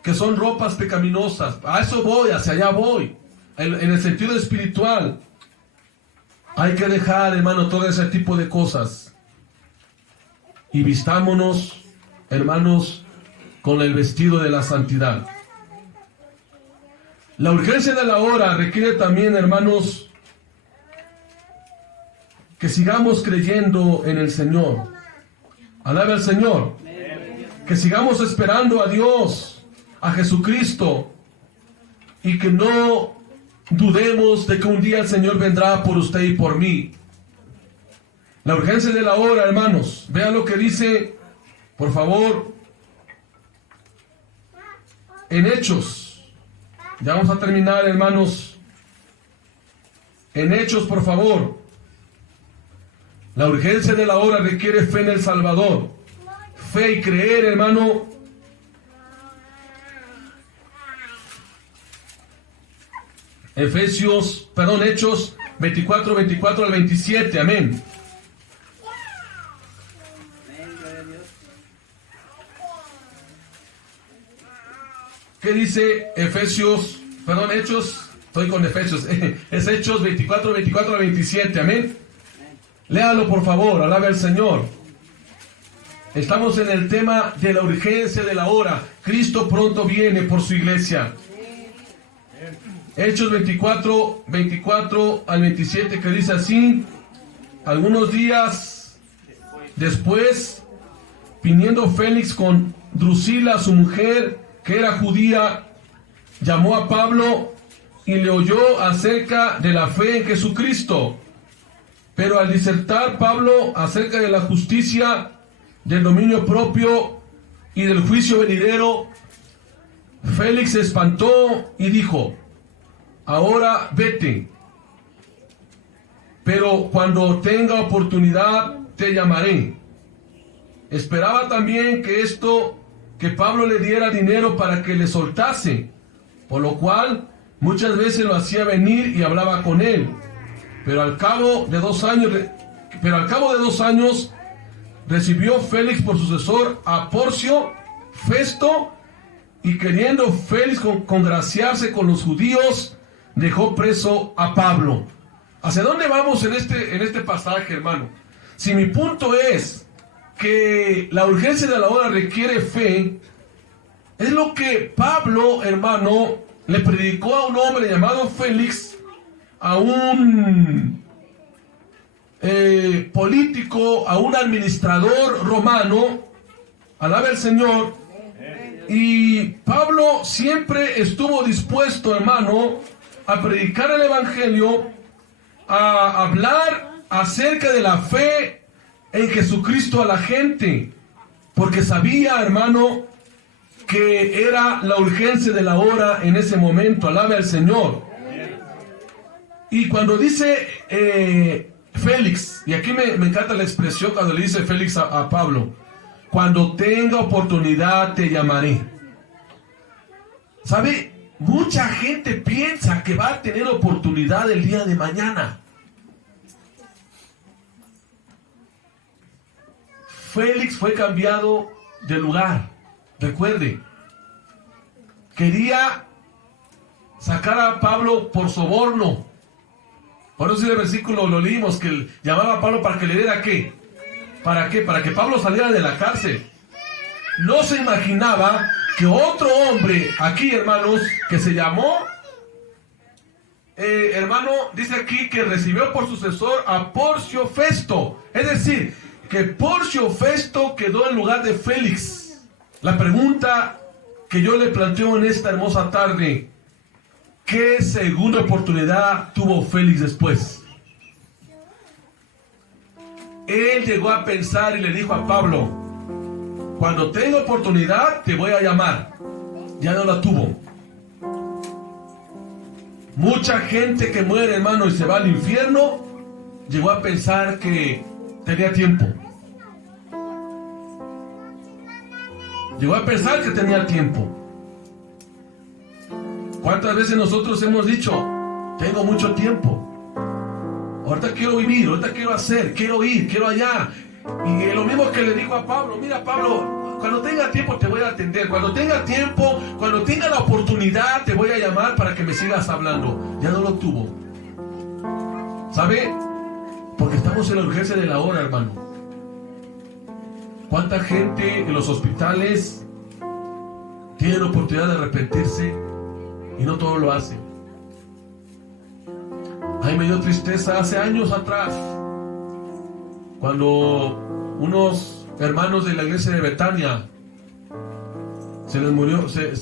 que son ropas pecaminosas. A eso voy, hacia allá voy. En el sentido espiritual, hay que dejar, hermano, todo ese tipo de cosas. Y vistámonos, hermanos, con el vestido de la santidad. La urgencia de la hora requiere también, hermanos, que sigamos creyendo en el Señor. Alabe al Señor. Que sigamos esperando a Dios, a Jesucristo, y que no dudemos de que un día el Señor vendrá por usted y por mí. La urgencia de la hora, hermanos. Vean lo que dice, por favor, en Hechos. Ya vamos a terminar, hermanos. En Hechos, por favor. La urgencia de la hora requiere fe en el Salvador. Fe y creer, hermano. Hechos 24 al 27, amén. ¿Qué dice Hechos? Estoy con Efesios. Es Hechos 24 al 27, amén. Léalo, por favor, alabe al Señor. Estamos en el tema de la urgencia de la hora. Cristo pronto viene por su iglesia. Hechos 24 al 27, que dice así: algunos días Después, viniendo Félix con Drusila, su mujer, que era judía, llamó a Pablo y le oyó acerca de la fe en Jesucristo. Pero al disertar Pablo acerca de la justicia, del dominio propio y del juicio venidero, Félix se espantó y dijo: ahora vete, pero cuando tenga oportunidad te llamaré. Esperaba también que Pablo le diera dinero para que le soltase, por lo cual muchas veces lo hacía venir y hablaba con él. Pero al cabo de 2 años recibió Félix por sucesor a Porcio Festo, y queriendo Félix congraciarse con los judíos, dejó preso a Pablo. ¿Hacia dónde vamos en este pasaje, hermano? Si mi punto es que la urgencia de la hora requiere fe, es lo que Pablo, hermano, le predicó a un hombre llamado Félix, a un político, a un administrador romano. Alaba el Señor. Y Pablo siempre estuvo dispuesto, hermano, a predicar el evangelio, a hablar acerca de la fe en Jesucristo a la gente, porque sabía, hermano, que era la urgencia de la hora en ese momento. Alabe al Señor. Y cuando dice Félix, y aquí me encanta la expresión cuando le dice Félix a Pablo: cuando tenga oportunidad te llamaré. ¿Sabe? Mucha gente piensa que va a tener oportunidad el día de mañana. Félix fue cambiado de lugar. Recuerde, quería sacar a Pablo por soborno. Por eso en el versículo lo leímos, que llamaba a Pablo para que le diera ¿qué? ¿Para qué? Para que Pablo saliera de la cárcel. No se imaginaba que otro hombre, aquí, hermanos, que se llamó, hermano, dice aquí que recibió por sucesor a Porcio Festo. Es decir, que Porcio Festo quedó en lugar de Félix. La pregunta que yo le planteo en esta hermosa tarde: ¿qué segunda oportunidad tuvo Félix después? Él llegó a pensar y le dijo a Pablo: cuando tenga oportunidad te voy a llamar. Ya no la tuvo. Mucha gente que muere, hermano, y se va al infierno, llegó a pensar que tenía tiempo. Llegó a pensar que tenía tiempo. ¿Cuántas veces nosotros hemos dicho: tengo mucho tiempo, ahorita quiero vivir, ahorita quiero hacer, quiero ir, quiero allá? Y lo mismo que le dijo a Pablo: mira, Pablo, cuando tenga tiempo te voy a atender, cuando tenga tiempo, cuando tenga la oportunidad te voy a llamar para que me sigas hablando. Ya no lo tuvo. ¿Sabe? Porque estamos en la urgencia de la hora, hermano. ¿Cuánta gente en los hospitales tiene la oportunidad de arrepentirse y no todos lo hacen? Ay, me dio tristeza hace años atrás, cuando unos hermanos de la iglesia de Betania se les murió, se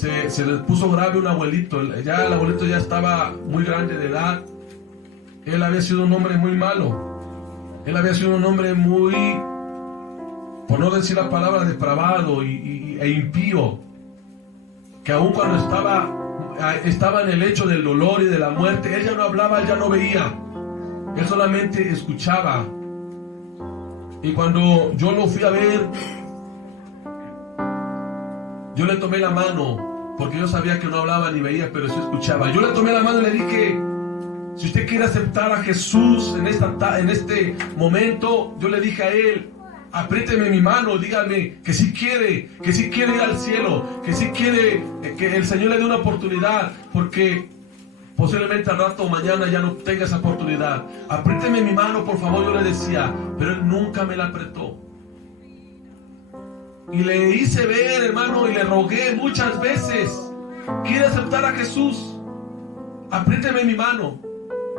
les puso grave un abuelito. Ya el abuelito ya estaba muy grande de edad. Él había sido un hombre muy malo. Él había sido un hombre muy, por no decir la palabra, depravado e impío, que aun cuando estaba en el hecho del dolor y de la muerte, él ya no hablaba, él ya no veía, él solamente escuchaba. Y cuando yo lo fui a ver, yo le tomé la mano, porque yo sabía que no hablaba ni veía, pero sí escuchaba. Yo le tomé la mano y le dije: si usted quiere aceptar a Jesús en este momento, yo le dije a él: apriéteme mi mano, dígame que sí quiere ir al cielo, que sí quiere que el Señor le dé una oportunidad, porque posiblemente al rato o mañana ya no tenga esa oportunidad. Apriéteme mi mano, por favor, yo le decía, pero él nunca me la apretó. Y le hice ver, hermano, y le rogué muchas veces: ¿quiere aceptar a Jesús? Apriéteme mi mano.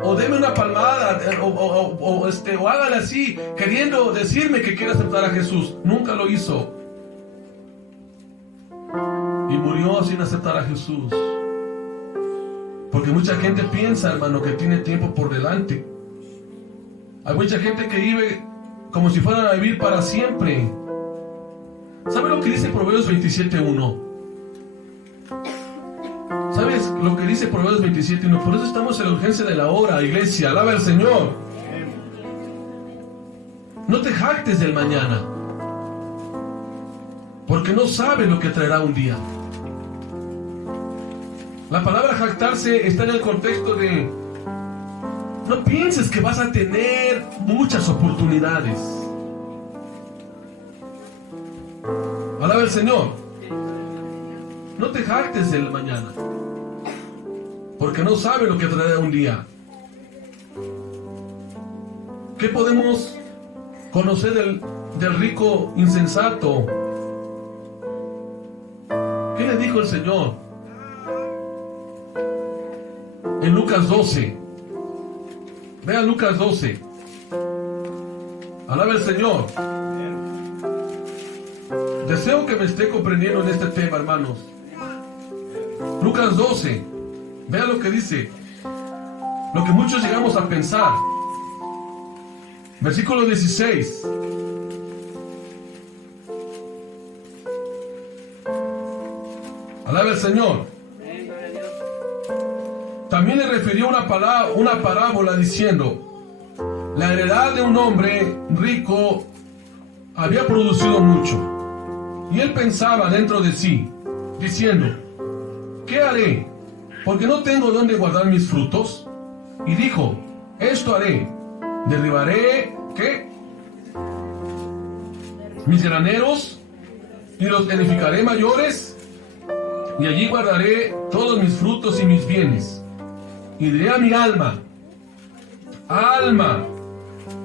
o deme una palmada, o hágale así, queriendo decirme que quiere aceptar a Jesús. Nunca lo hizo. Y murió sin aceptar a Jesús. Porque mucha gente piensa, hermano, que tiene tiempo por delante. Hay mucha gente que vive como si fueran a vivir para siempre. ¿Sabe lo que dice Proverbios 27:1? ¿Sabes lo que dice Proverbios 27:1? Por eso estamos en la urgencia de la hora, iglesia. Alaba al Señor. No te jactes del mañana, porque no sabes lo que traerá un día. La palabra jactarse está en el contexto de: no pienses que vas a tener muchas oportunidades. Alaba al Señor. No te jactes del mañana, porque no sabes lo que traerá un día. ¿Qué podemos conocer del rico insensato? ¿Qué le dijo el Señor? En Lucas 12. Vea Lucas 12. Alaba al Señor. Deseo que me esté comprendiendo en este tema, hermanos. Lucas 12. Vea lo que dice. Lo que muchos llegamos a pensar. Versículo 16. Alaba al Señor. También le refirió una parábola diciendo: la heredad de un hombre rico había producido mucho, y él pensaba dentro de sí, diciendo: ¿qué haré? Porque no tengo dónde guardar mis frutos. Y dijo: esto haré, derribaré, ¿qué? Mis graneros, y los edificaré mayores, y allí guardaré todos mis frutos y mis bienes. Y diré a mi alma: alma,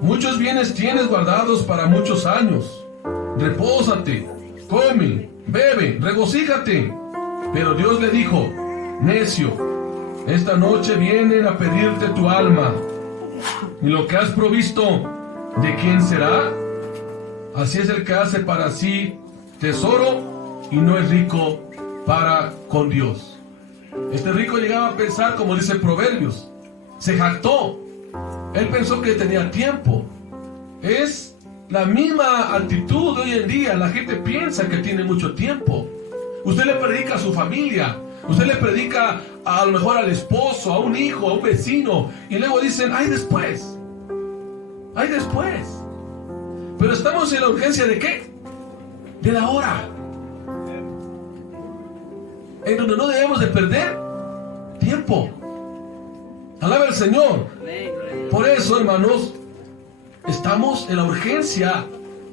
muchos bienes tienes guardados para muchos años. Repósate, come, bebe, regocíjate. Pero Dios le dijo: necio, esta noche vienen a pedirte tu alma, y lo que has provisto, ¿de quién será? Así es el que hace para sí tesoro y no es rico para con Dios. Este rico llegaba a pensar, como dice Proverbios, se jactó. Él pensó que tenía tiempo. Es la misma actitud hoy en día. La gente piensa que tiene mucho tiempo. Usted le predica a su familia, usted le predica a lo mejor al esposo, a un hijo, a un vecino, y luego dicen: hay después, hay después. Pero estamos en la urgencia ¿de qué? De la hora, en donde no debemos de perder tiempo. Alaba al Señor. Por eso, hermanos, estamos en la urgencia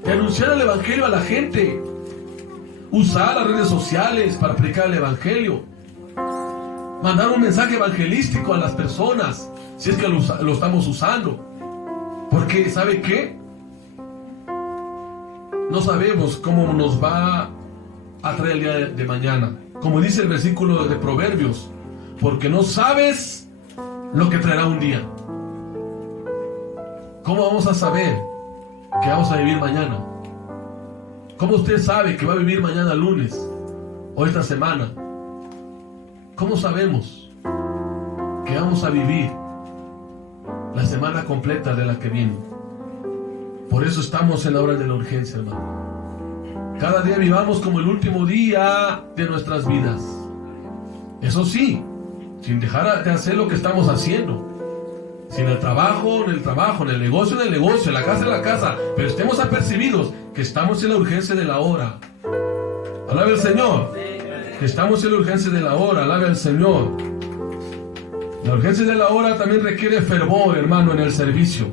de anunciar el Evangelio a la gente. Usar las redes sociales para predicar el Evangelio. Mandar un mensaje evangelístico a las personas, si es que lo estamos usando. Porque, ¿sabe qué? No sabemos cómo nos va a traer el día de mañana. Como dice el versículo de Proverbios: porque no sabes lo que traerá un día. ¿Cómo vamos a saber que vamos a vivir mañana? ¿Cómo usted sabe que va a vivir mañana lunes o esta semana? ¿Cómo sabemos que vamos a vivir la semana completa de la que viene? Por eso estamos en la hora de la urgencia, hermano. Cada día vivamos como el último día de nuestras vidas. Eso sí, sin dejar de hacer lo que estamos haciendo. Sin el trabajo, en el trabajo, en el negocio, en la casa, en la casa. Pero estemos apercibidos que estamos en la urgencia de la hora. Alabe al Señor. Que estamos en la urgencia de la hora. Alabe al Señor. La urgencia de la hora también requiere fervor, hermano, en el servicio.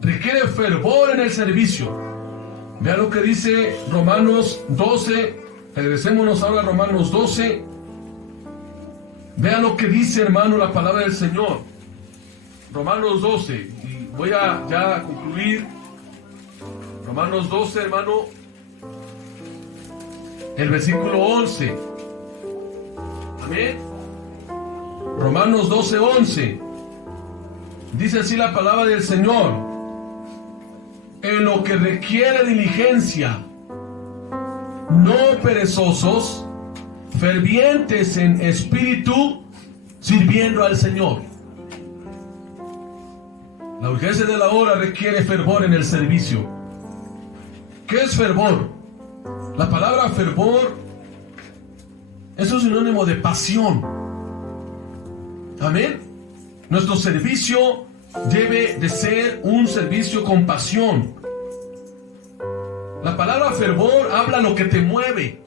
Requiere fervor en el servicio. Vea lo que dice Romanos 12. Regresémonos ahora a Romanos 12. Vea lo que dice, hermano, la palabra del Señor. Romanos 12. Y voy a ya concluir. Romanos 12, hermano. El versículo 11. Amén. Romanos 12, 11. Dice así la palabra del Señor: en lo que requiere diligencia, no perezosos, fervientes en espíritu, sirviendo al Señor. La urgencia de la hora requiere fervor en el servicio. ¿Qué es fervor? La palabra fervor es un sinónimo de pasión. Amén. Nuestro servicio debe de ser un servicio con pasión. La palabra fervor habla lo que te mueve,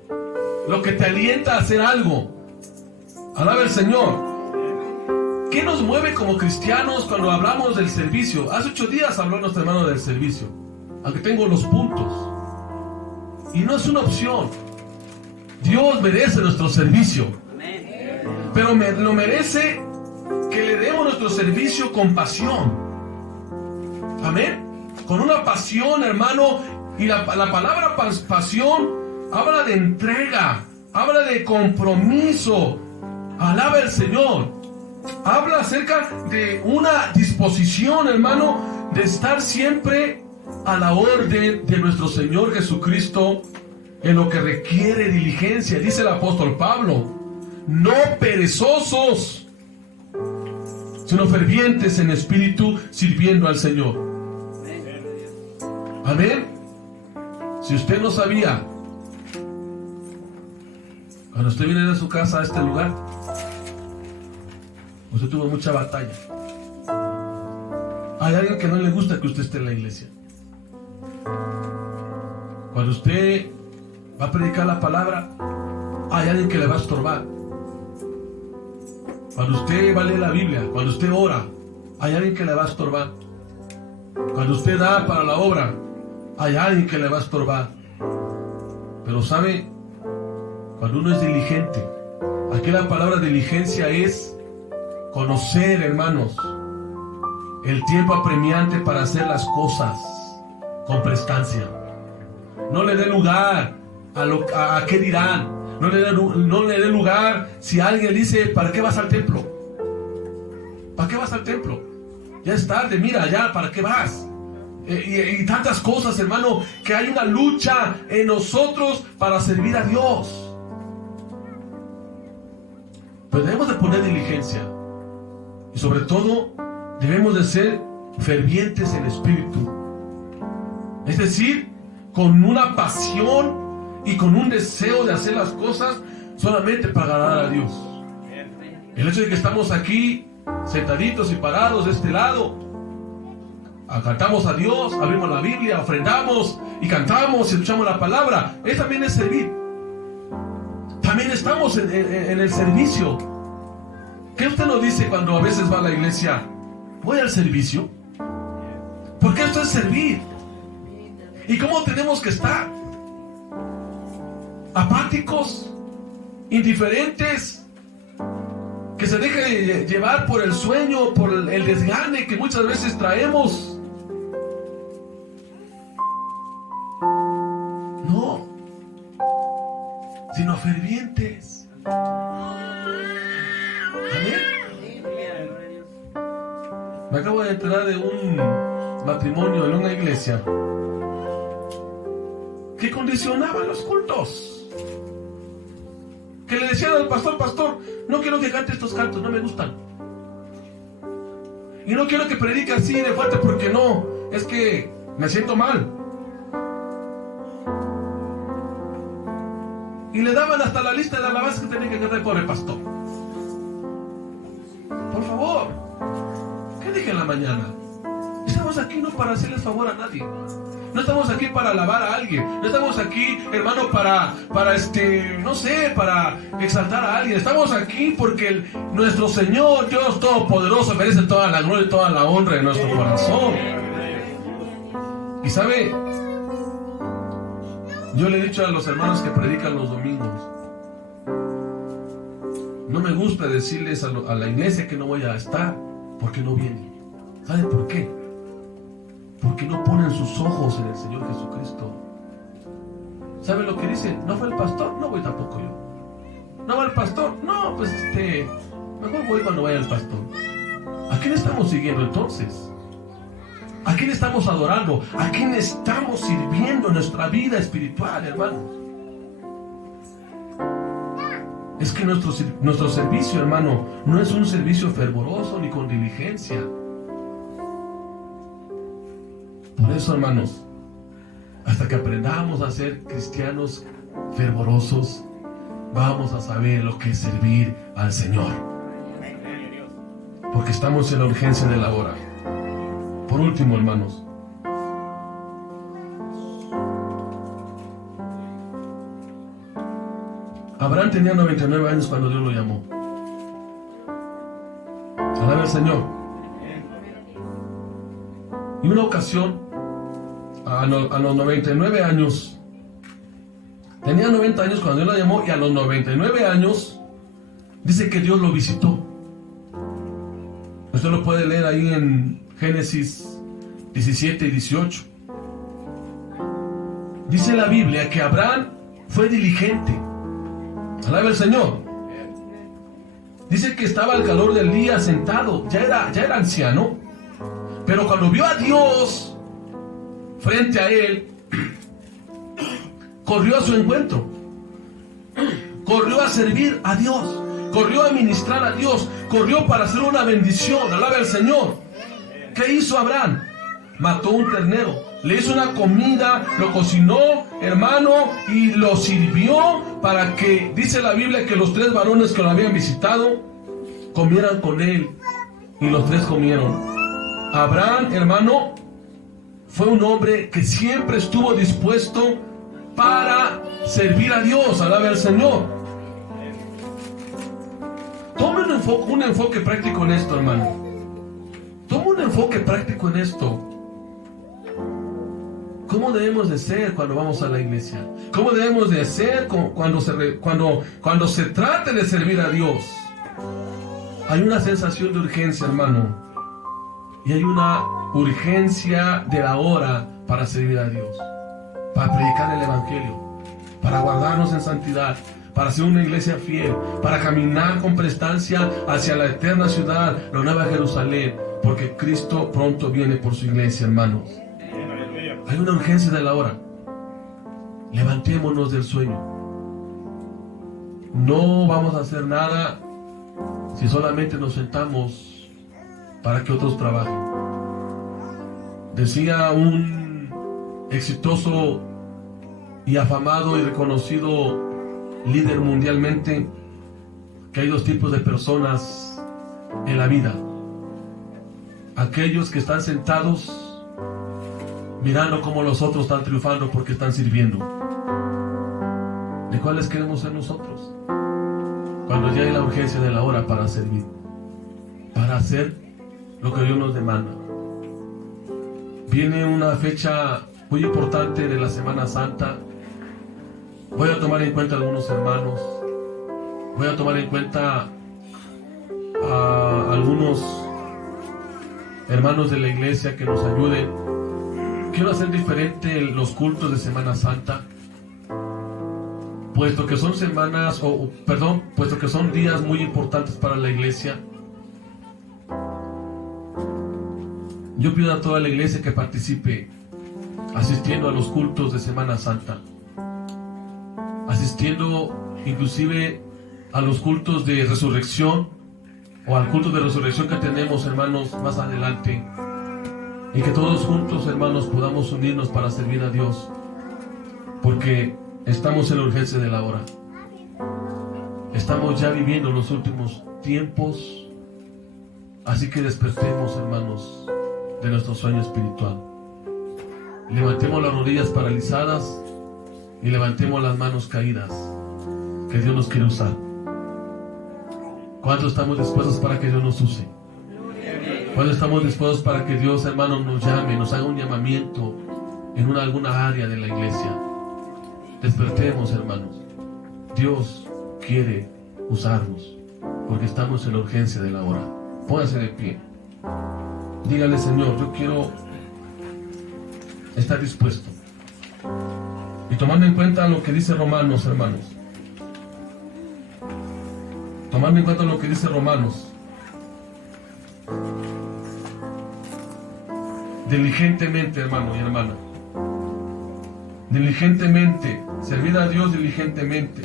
lo que te alienta a hacer algo. Alaba el Señor. ¿Qué nos mueve como cristianos cuando hablamos del servicio? Hace 8 días habló nuestro hermano del servicio, aunque tengo los puntos. Y no es una opción. Dios merece nuestro servicio, pero lo merece que le demos nuestro servicio con pasión. Amén. Con una pasión, hermano. Y la palabra pasión habla de entrega, habla de compromiso. Alaba el Señor. Habla acerca de una disposición, hermano, de estar siempre a la orden de nuestro Señor Jesucristo en lo que requiere diligencia. Dice el apóstol Pablo: no perezosos, sino fervientes en espíritu, sirviendo al Señor. Amén. Si usted no sabía, cuando usted viene de su casa a este lugar, usted tuvo mucha batalla. Hay alguien que no le gusta que usted esté en la iglesia. Cuando usted va a predicar la palabra, hay alguien que le va a estorbar. Cuando usted va a leer la Biblia, cuando usted ora, hay alguien que le va a estorbar. Cuando usted da para la obra, hay alguien que le va a estorbar. Pero sabe, cuando uno es diligente, aquí la palabra diligencia es conocer, hermanos, el tiempo apremiante para hacer las cosas con prestancia. No le dé lugar a qué dirán. No le dé lugar si alguien dice: ¿para qué vas al templo? ¿Para qué vas al templo? Ya es tarde, mira, ya, ¿para qué vas? Y tantas cosas, hermano, que hay una lucha en nosotros para servir a Dios. Pero debemos de poner diligencia. Y sobre todo, debemos de ser fervientes en espíritu. Es decir, con una pasión y con un deseo de hacer las cosas solamente para agradar a Dios. El hecho de que estamos aquí sentaditos y parados de este lado, cantamos a Dios, abrimos la Biblia, ofrendamos y cantamos y escuchamos la palabra, también es servir. También estamos en el servicio. ¿Qué usted nos dice cuando a veces va a la iglesia? Voy al servicio. Porque esto es servir. ¿Y cómo tenemos que estar? Apáticos, indiferentes, que se deje llevar por el sueño, por el desgane que muchas veces traemos. No, sino fervientes. Amén. Me acabo de enterar de un matrimonio en una iglesia que condicionaban los cultos. Que le decían al pastor: pastor, no quiero que cante estos cantos, no me gustan. Y no quiero que predique así de fuerte porque no, es que me siento mal. Y le daban hasta la lista de alabanzas que tenía que cantar el pobre pastor. Por favor, ¿qué dije en la mañana? Estamos aquí no para hacerles favor a nadie. No estamos aquí para alabar a alguien. No estamos aquí, hermano, para no sé, para exaltar a alguien. Estamos aquí porque nuestro Señor, Dios Todopoderoso, merece toda la gloria y toda la honra de nuestro corazón. Y sabe, yo le he dicho a los hermanos que predican los domingos, no me gusta decirles a la iglesia que no voy a estar porque no vienen. ¿Sabe por qué? Porque no ponen sus ojos en el Señor Jesucristo. ¿Sabe lo que dicen? ¿No fue el pastor? No voy tampoco yo. ¿No va el pastor? No, pues mejor voy cuando vaya el pastor. ¿A ¿A quién estamos siguiendo entonces? ¿A quién estamos adorando? ¿A quién estamos sirviendo en nuestra vida espiritual, hermanos? Es que nuestro servicio, hermano, no es un servicio fervoroso ni con diligencia. Por eso, hermanos, hasta que aprendamos a ser cristianos fervorosos, vamos a saber lo que es servir al Señor. Porque estamos en la urgencia de la hora. Por último, hermanos, Abraham tenía 99 años cuando Dios lo llamó. Alaba al Señor. Y una ocasión, a los 99 años, tenía 90 años cuando Dios lo llamó, y a los 99 años dice que Dios lo visitó. Usted lo puede leer ahí en Génesis 17 y 18. Dice la Biblia que Abraham fue diligente. Alaba al Señor. Dice que estaba al calor del día sentado, ya era anciano, pero cuando vio a Dios frente a él, corrió a su encuentro, corrió a servir a Dios, corrió a ministrar a Dios, corrió para hacer una bendición. Alaba al Señor. ¿Qué hizo Abraham? Mató un ternero, le hizo una comida, lo cocinó, hermano, y lo sirvió para que, dice la Biblia, que los 3 varones que lo habían visitado comieran con él, y los 3 comieron. Abraham, hermano, fue un hombre que siempre estuvo dispuesto para servir a Dios. Alabe al Señor. Tome un enfoque práctico en esto, hermano. Tome un enfoque práctico en esto. ¿Cómo debemos de ser cuando vamos a la iglesia? ¿Cómo debemos de ser cuando se trate de servir a Dios? Hay una sensación de urgencia, hermano. Y hay una urgencia de la hora para servir a Dios, para predicar el Evangelio, para guardarnos en santidad, para ser una iglesia fiel, para caminar con prestancia hacia la eterna ciudad, la nueva Jerusalén, porque Cristo pronto viene por su iglesia, hermanos. Hay una urgencia de la hora. Levantémonos del sueño. No vamos a hacer nada si solamente nos sentamos para que otros trabajen. Decía un exitoso y afamado y reconocido líder mundialmente que hay 2 tipos de personas en la vida: aquellos que están sentados mirando cómo los otros están triunfando porque están sirviendo. ¿De cuáles queremos ser nosotros? Cuando ya hay la urgencia de la hora para servir, para hacer lo que Dios nos demanda. Viene una fecha muy importante de la Semana Santa. Voy a tomar en cuenta a algunos hermanos. Voy a tomar en cuenta a algunos hermanos de la iglesia que nos ayuden. Quiero hacer diferente los cultos de Semana Santa, puesto que son puesto que son días muy importantes para la iglesia. Yo pido a toda la iglesia que participe asistiendo a los cultos de Semana Santa, asistiendo inclusive a los cultos de resurrección, o al culto de resurrección que tenemos, hermanos, más adelante. Y que todos juntos, hermanos, podamos unirnos para servir a Dios, porque estamos en la urgencia de la hora. Estamos ya viviendo los últimos tiempos, así que despertemos, hermanos, de nuestro sueño espiritual. Levantemos las rodillas paralizadas y levantemos las manos caídas, que Dios nos quiere usar. ¿Cuántos estamos dispuestos para que Dios nos use? ¿Cuándo estamos dispuestos para que Dios, hermanos, nos llame, nos haga un llamamiento en alguna área de la iglesia? Despertemos, hermanos. Dios quiere usarnos, porque estamos en la urgencia de la hora. Póngase de pie. Dígale: Señor, yo quiero estar dispuesto. Y tomando en cuenta lo que dice Romanos, hermanos. Tomando en cuenta lo que dice Romanos. diligentemente, hermano y hermana. Diligentemente, servir a Dios diligentemente,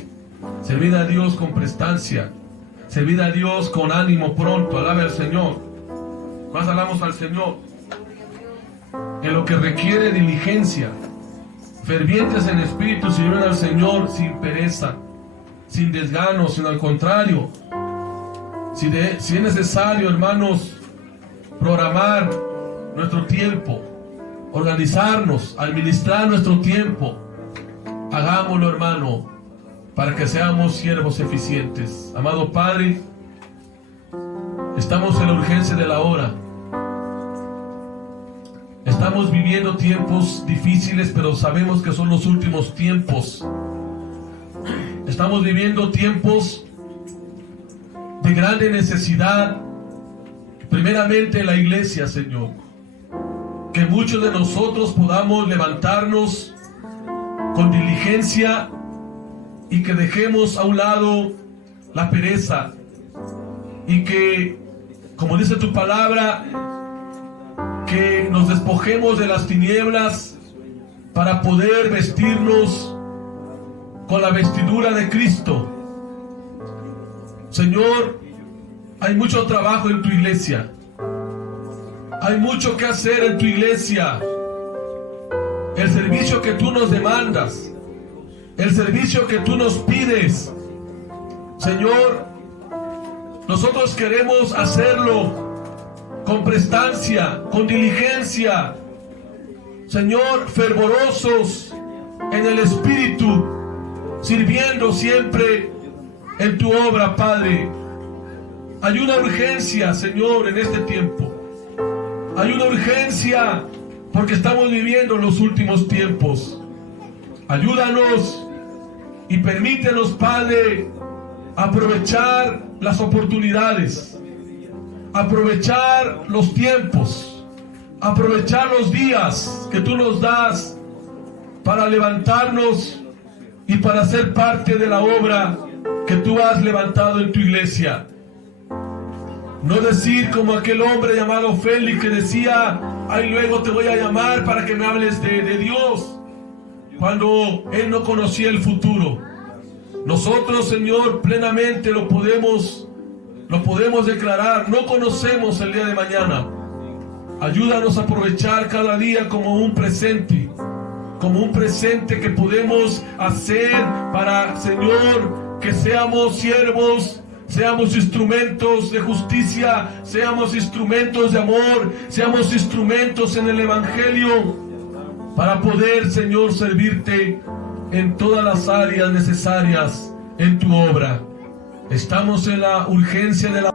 servir a Dios con prestancia, servir a Dios con ánimo pronto. Alabe al Señor. Más alabamos al Señor. En lo que requiere diligencia, fervientes en espíritu, sirven al Señor sin pereza, sin desgano, sino al contrario. Si es necesario, hermanos, programar nuestro tiempo, organizarnos, administrar nuestro tiempo, hagámoslo, hermano, para que seamos siervos eficientes. Amado Padre, estamos en la urgencia de la hora. Estamos viviendo tiempos difíciles, pero sabemos que son los últimos tiempos. Estamos viviendo tiempos de grande necesidad, primeramente en la iglesia, Señor. Que muchos de nosotros podamos levantarnos con diligencia y que dejemos a un lado la pereza y que, como dice tu palabra, que nos despojemos de las tinieblas para poder vestirnos con la vestidura de Cristo. Señor, hay mucho trabajo en tu iglesia. Hay mucho que hacer en tu iglesia. El servicio que tú nos demandas, el servicio que tú nos pides, Señor, nosotros queremos hacerlo con prestancia, con diligencia, Señor, fervorosos en el Espíritu, sirviendo siempre en tu obra, Padre. Hay una urgencia, Señor, en este tiempo. Hay una urgencia porque estamos viviendo los últimos tiempos. Ayúdanos y permítenos, Padre, aprovechar las oportunidades, aprovechar los tiempos, aprovechar los días que tú nos das para levantarnos y para ser parte de la obra que tú has levantado en tu iglesia. No decir como aquel hombre llamado Félix que decía: ay, luego te voy a llamar para que me hables de Dios, cuando él no conocía el futuro. Nosotros, Señor, plenamente lo podemos declarar. No conocemos el día de mañana. Ayúdanos a aprovechar cada día como un presente que podemos hacer para, Señor, que seamos siervos, seamos instrumentos de justicia, seamos instrumentos de amor, seamos instrumentos en el Evangelio, para poder, Señor, servirte en todas las áreas necesarias en tu obra. Estamos en la urgencia de la